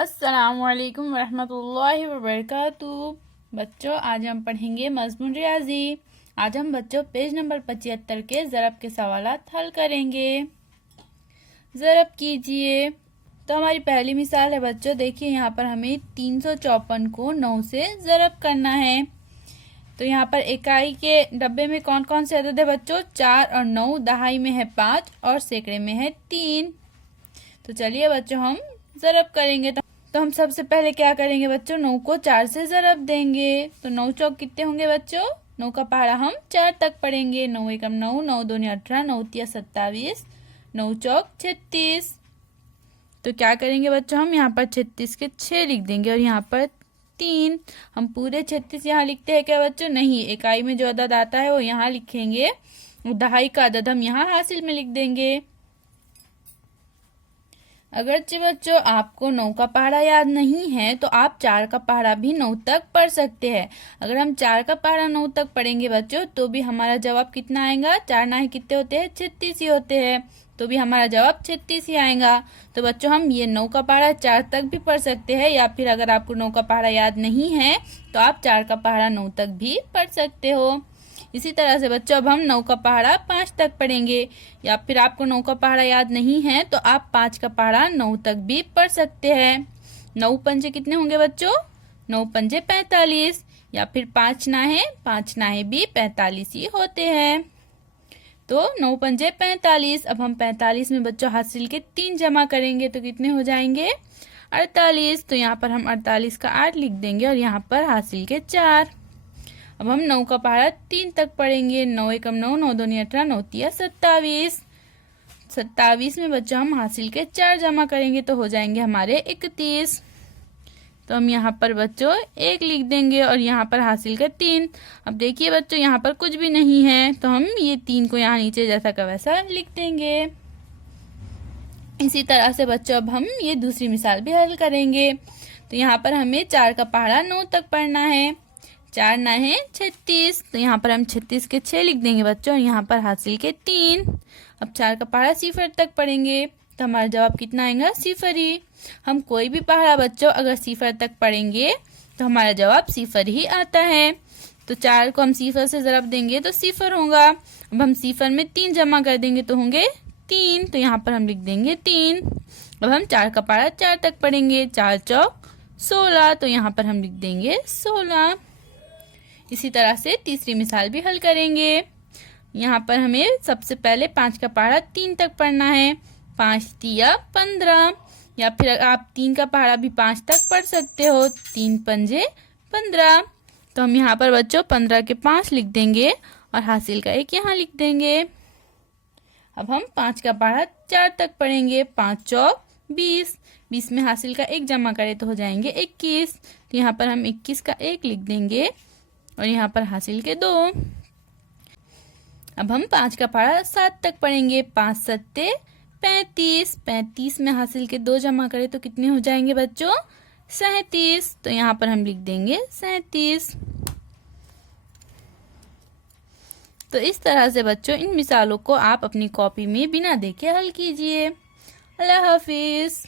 अस्सलामुअलैकुम वरहमतुल्लाहि वबरकातुहू। बच्चों, आज हम पढ़ेंगे मज़मून रियाजी। आज हम बच्चों पेज नंबर 75 के ज़रब के सवालात हल करेंगे। ज़रब कीजिए। तो हमारी पहली मिसाल है बच्चों, देखिए यहाँ पर हमें 354 को 9 से ज़रब करना है। तो यहाँ पर इकाई के डब्बे में कौन कौन से अदद है बच्चों? 4 और 9, दहाई में है 5 और सैकड़े में है 3। तो चलिए बच्चों हम ज़रब करेंगे। तो हम सबसे पहले क्या करेंगे बच्चों? 9 को 4 से ज़रब देंगे। तो 9 चौक कितने होंगे बच्चों? 9 का पहाड़ा हम 4 तक पढ़ेंगे। 9 एकम 9, 9 दूनी 18, 9 तिया 27, 9 चौक 36। तो क्या करेंगे बच्चों? हम यहाँ पर 36 के 6 लिख देंगे और यहाँ पर 3। हम पूरे 36 यहाँ लिखते हैं क्या बच्चों? नहीं, इकाई में जो अदद आता है वो यहाँ लिखेंगे। दहाई का अदद हम यहाँ हासिल में लिख देंगे। अगरचे बच्चों आपको 9 का पहाड़ा याद नहीं है तो आप 4 का पहाड़ा भी 9 तक पढ़ सकते हैं। अगर हम 4 का पहाड़ा 9 तक पढ़ेंगे बच्चों तो भी हमारा जवाब कितना आएगा? 4 नाहे कितने होते हैं? 36 ही होते हैं। तो भी हमारा जवाब 36 ही आएगा। तो बच्चों हम ये 9 का पहाड़ा 4 तक भी पढ़ सकते हैं, या फिर अगर आपको 9 का पहाड़ा याद नहीं है तो आप 4 का पहाड़ा 9 तक भी पढ़ सकते हो। इसी तरह से बच्चों अब हम 9 का पहाड़ा 5 तक पढ़ेंगे, या फिर आपको 9 का पहाड़ा याद नहीं है तो आप 5 का पहाड़ा 9 तक भी पढ़ सकते हैं। 9 पंजे कितने होंगे बच्चों? 9 पंजे 45, या फिर 5 नाहे भी 45 ही होते हैं। तो 9 पंजे 45। अब हम 45 में बच्चों हासिल के 3 जमा करेंगे तो कितने हो जाएंगे? 48। तो यहाँ पर हम 48 का 8 लिख देंगे और यहाँ पर हासिल के 4। अब हम 9 का पहाड़ा 3 तक पढ़ेंगे। 9 एकम 9, 9 दूनी 18, 9 तिया 27। 27 में बच्चों हम हासिल के 4 जमा करेंगे तो हो जाएंगे हमारे 31। तो हम यहाँ पर बच्चों 1 लिख देंगे और यहाँ पर हासिल के 3। अब देखिए बच्चों यहाँ पर कुछ भी नहीं है तो हम ये 3 को यहाँ नीचे जैसा का वैसा लिख देंगे। इसी तरह से बच्चों अब हम ये दूसरी मिसाल भी हल करेंगे। तो यहाँ पर हमें 4 का पहाड़ा 9 तक पढ़ना है। 4 नाहे 36, तो यहाँ पर हम 36 के 6 लिख देंगे बच्चों, यहाँ पर हासिल के 3। अब 4 का पहाड़ा 0 तक पढ़ेंगे तो हमारा जवाब कितना आएगा? 0 ही। हम कोई भी पहाड़ा बच्चों अगर 0 तक पढ़ेंगे तो हमारा जवाब 0 ही आता है। तो 4 को हम 0 से ज़रब देंगे तो 0 होगा। अब हम 0 में 3 जमा कर देंगे तो होंगे 3, तो यहाँ पर हम लिख देंगे 3। अब हम 4 का पहाड़ा 4 तक पढ़ेंगे। 4 चौक 16, तो यहाँ पर हम लिख देंगे 16। इसी तरह से तीसरी मिसाल भी हल करेंगे। यहाँ पर हमें सबसे पहले 5 का पहाड़ा 3 तक पढ़ना है। 5 तिया 15, या फिर आप 3 का पहाड़ा भी 5 तक पढ़ सकते हो। 3 पंजे 15। तो हम यहाँ पर बच्चों 15 के 5 लिख देंगे और हासिल का 1 यहाँ लिख देंगे। अब हम 5 का पहाड़ा 4 तक पढ़ेंगे। 5 चौक 20, 20 में हासिल का 1 जमा करें तो हो जाएंगे 21। तो यहाँ पर हम 21 का 1 लिख देंगे और यहाँ पर हासिल के 2। अब हम 5 का पहाड़ा 7 तक पढ़ेंगे। 5 सत्ते 35, 35 में हासिल के 2 जमा करें तो कितने हो जाएंगे बच्चों? 37। तो यहाँ पर हम लिख देंगे 37। तो इस तरह से बच्चों इन मिसालों को आप अपनी कॉपी में बिना देखे हल कीजिए। अल्लाह हाफिज।